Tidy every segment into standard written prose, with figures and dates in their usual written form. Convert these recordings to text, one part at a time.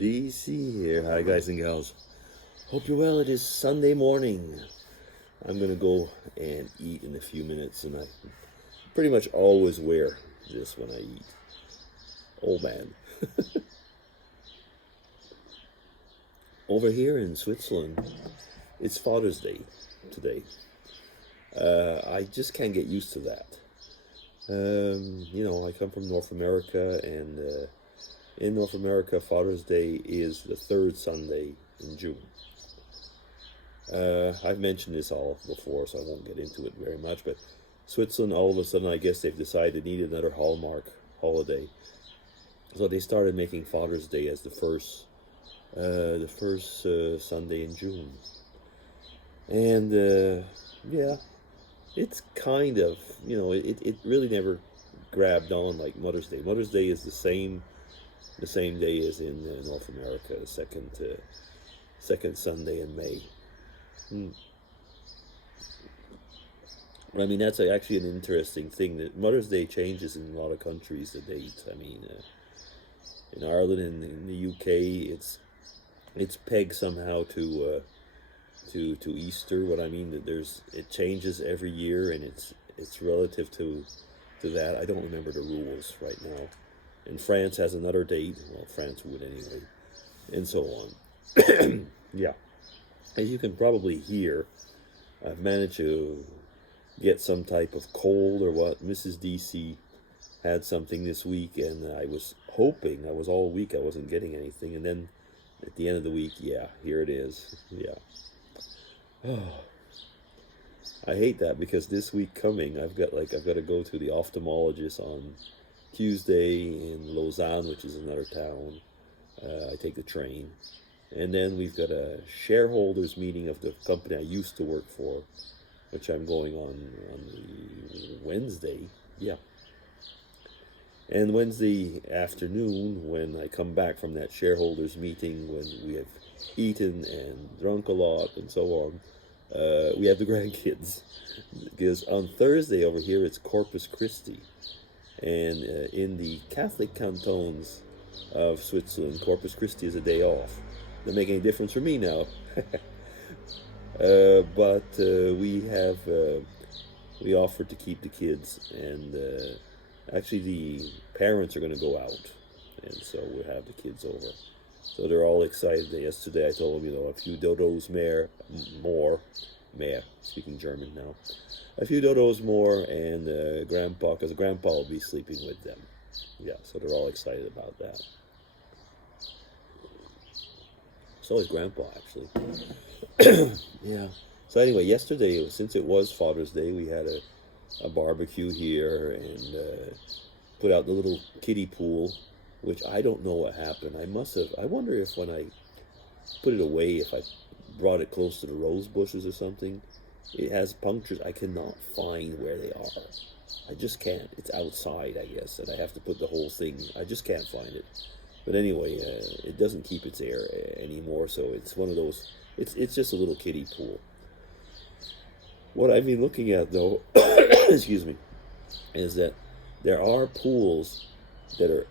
DC here. Hi, guys and gals. Hope you're well. It is Sunday morning. I'm going to go and eat in a few minutes, and I pretty much always wear this when I eat. Old man. Over here in Switzerland, it's Father's Day today. I just can't get used to that. I come from North America, and in North America, Father's Day is the third Sunday in June. I've mentioned this all before, so I won't get into it very much, but Switzerland, all of a sudden, I guess they've decided they need another hallmark holiday. So they started making Father's Day as the first Sunday in June. And, it's kind of, it really never grabbed on like Mother's Day. Mother's Day is the same day as in North America, the second Sunday in May. I mean, that's actually an interesting thing, that Mother's Day changes in a lot of countries, the date. I mean, in Ireland and in the UK, it's pegged somehow to Easter. What I mean, that it changes every year, and it's relative to that. I don't remember the rules right now. And France has another date. Well, France would anyway, and so on. Yeah, as you can probably hear, I've managed to get some type of cold or what. Mrs. DC had something this week, and I was hoping, I was all week I wasn't getting anything, and then at the end of the week, yeah, here it is. Yeah. Oh, I hate that, because this week coming, I've got to go to the ophthalmologist on Tuesday in Lausanne, which is another town. I take the train, and then we've got a shareholders meeting of the company I used to work for, which I'm going on the Wednesday. Yeah. And Wednesday afternoon, when I come back from that shareholders meeting, when we have eaten and drunk a lot and so on, we have the grandkids. Because on Thursday over here, it's Corpus Christi. And in the Catholic cantons of Switzerland, Corpus Christi is a day off. Doesn't make any difference for me now. But we offered to keep the kids, and actually the parents are going to go out, and so we'll have the kids over. So they're all excited. Yesterday I told them, a few dodos more, speaking German now, a few dodos more, and Grandpa, because Grandpa will be sleeping with them. Yeah, so they're all excited about that. So is Grandpa, actually. Yeah. So anyway, yesterday, since it was Father's Day, we had a barbecue here, and put out the little kiddie pool, which I don't know what happened. I wonder if when I put it away, if I brought it close to the rose bushes or something, it has punctures. I cannot find where they are. I just can't. It's outside, I guess, and I have to put the whole thing. I just can't find it. But anyway, it doesn't keep its air anymore, so it's one of those. It's just a little kiddie pool. What I've been looking at, though, excuse me, is that there are pools that are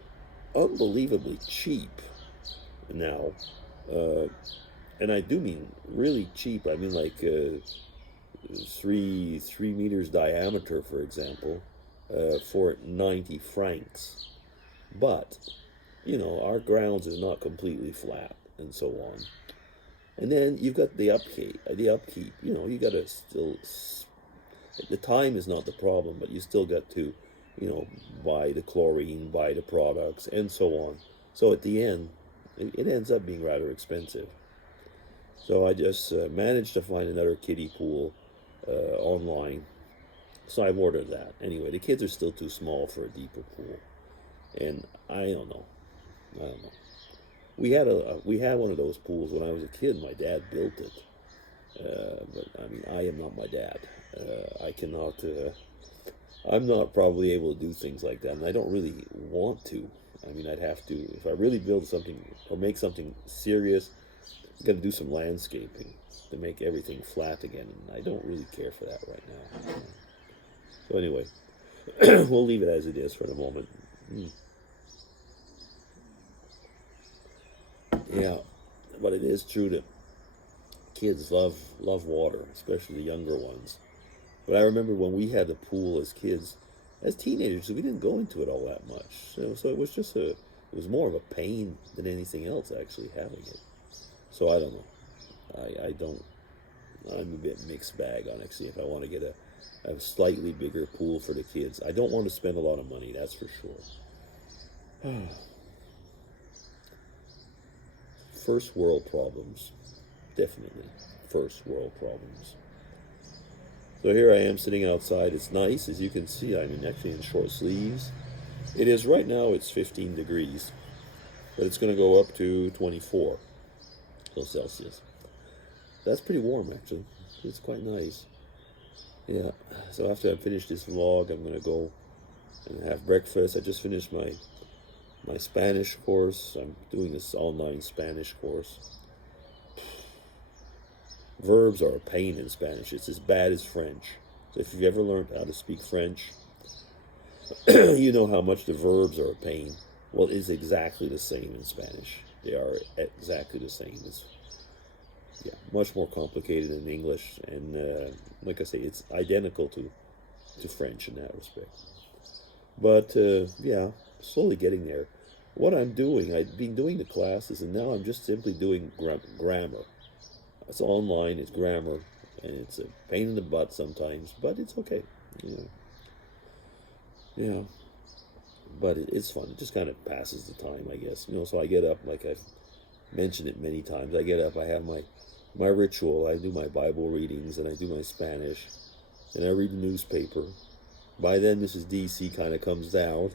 unbelievably cheap now, and I do mean really cheap. I mean like 3 meters diameter, for example, for 90 francs. But our grounds is not completely flat, and so on. And then you've got the upkeep. You got to still. The time is not the problem, but you still got to, buy the chlorine, buy the products, and so on. So at the end, it ends up being rather expensive. So I just managed to find another kiddie pool online. So I've ordered that. Anyway, the kids are still too small for a deeper pool, and I don't know. We had one of those pools when I was a kid. My dad built it, but I mean, I am not my dad. I cannot. I'm not probably able to do things like that, and I don't really want to. I mean, I'd have to, if I really build something or make something serious, I've got to do some landscaping to make everything flat again, and I don't really care for that right now. So anyway, we'll leave it as it is for the moment. Yeah, but it is true that kids love water, especially the younger ones. But I remember when we had the pool as kids, as teenagers, we didn't go into it all that much. So it was just it was more of a pain than anything else actually having it. So I don't know. I don't. I'm a bit mixed bag on actually. If I want to get a slightly bigger pool for the kids, I don't want to spend a lot of money. That's for sure. First world problems, definitely first world problems. So here I am sitting outside. It's nice, as you can see. I'm actually in short sleeves. It is right now. It's 15 degrees, but it's going to go up to 24 Celsius. That's pretty warm, actually. It's quite nice. Yeah. So after I finish this vlog, I'm going to go and have breakfast. I just finished my Spanish course. I'm doing this online Spanish course. Verbs are a pain in Spanish. It's as bad as French. So if you've ever learned how to speak French, you know how much the verbs are a pain. Well, it's exactly the same in Spanish. They are exactly the same. It's much more complicated than English, and like I say, it's identical to French in that respect. But slowly getting there. What I'm doing, I've been doing the classes, and now I'm just simply doing grammar. It's online, it's grammar, and it's a pain in the butt sometimes, but it's okay. Yeah. But it's fun. It just kind of passes the time, I guess. So I get up, like I've mentioned it many times. I get up, I have my ritual. I do my Bible readings, and I do my Spanish, and I read the newspaper. By then, Mrs. DC kind of comes down.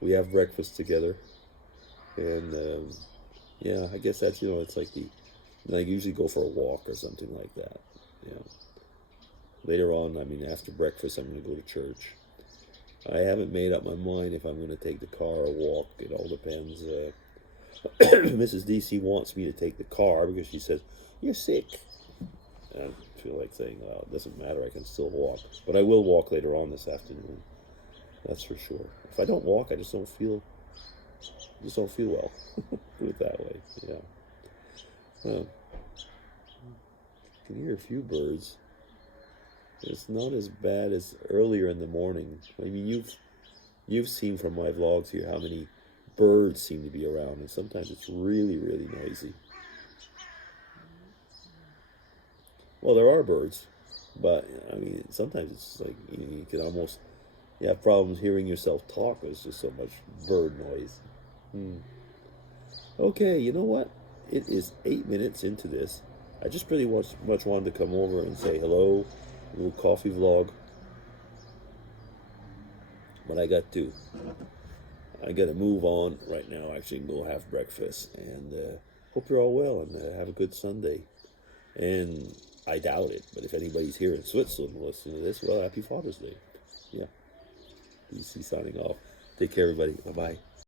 We have breakfast together, and I guess that's it's like I usually go for a walk or something like that. Later on, after breakfast, I'm going to go to church. I haven't made up my mind if I'm going to take the car or walk. It all depends. Mrs. DC wants me to take the car because she says, "You're sick." And I feel like saying, "Well, it doesn't matter. I can still walk." But I will walk later on this afternoon. That's for sure. If I don't walk, I just don't feel well. Put it that way. Yeah. You can hear a few birds. It's not as bad as earlier in the morning. You've seen from my vlogs here how many birds seem to be around, and sometimes it's really, really noisy. Well, there are birds, but sometimes it's like you can almost have problems hearing yourself talk. There's just so much bird noise. Okay, you know what? It is 8 minutes into this. I just pretty much wanted to come over and say hello, a little coffee vlog. But I got to move on right now. Actually, and go have breakfast. And hope you're all well, and have a good Sunday. And I doubt it, but if anybody's here in Switzerland listening to this, well, happy Father's Day. Yeah. DC signing off. Take care, everybody. Bye-bye.